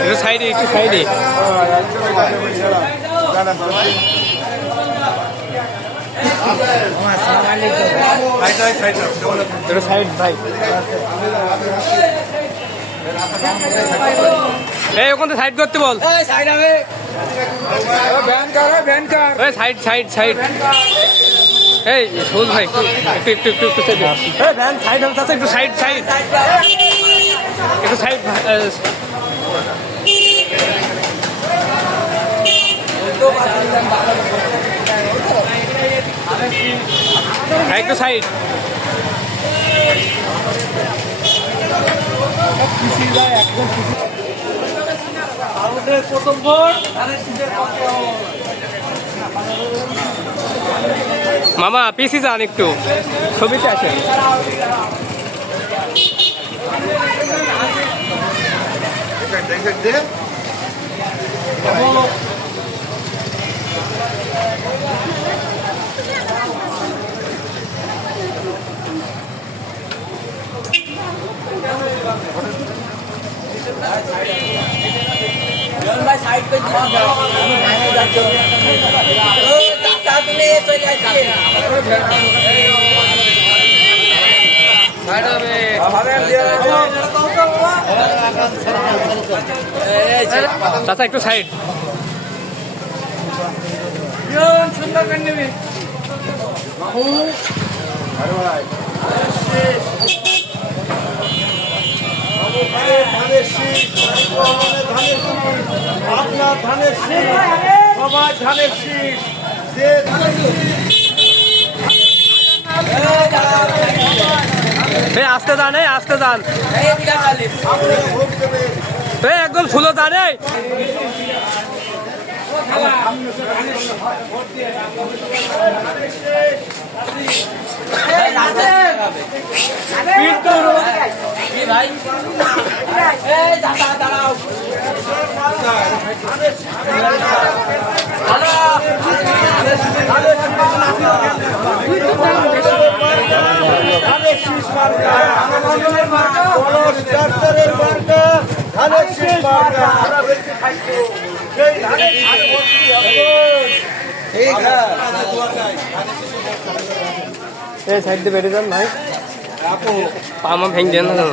একটু সাইডে একটু সাইডে সাইড ভাই এই ওখানে সাইড করতে বল সাইড সাইড সাইড এই সবুজ ভাই একটু একটু একটু একটু ভ্যান সাইড হচ্ছে একটু সাইড সাইড একটু সাইড একটু সাইড মামা পিসি যান একটু ছবিতে আসেন साइड पे চাচা একটু সাইড সুন্দর করে নেবে আপনার ধানের শীষ সবার ধানের শীষ যে আসতে যান আসতে যান একদম ষোলো জানে সাইড দিয়ে বেড়ে যান ভাই পামা ভেঙে দেন না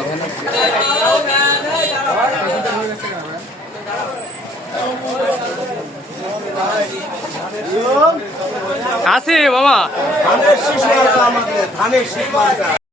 আসি মামা ধানের শীষ আমাদের ধানের শীষ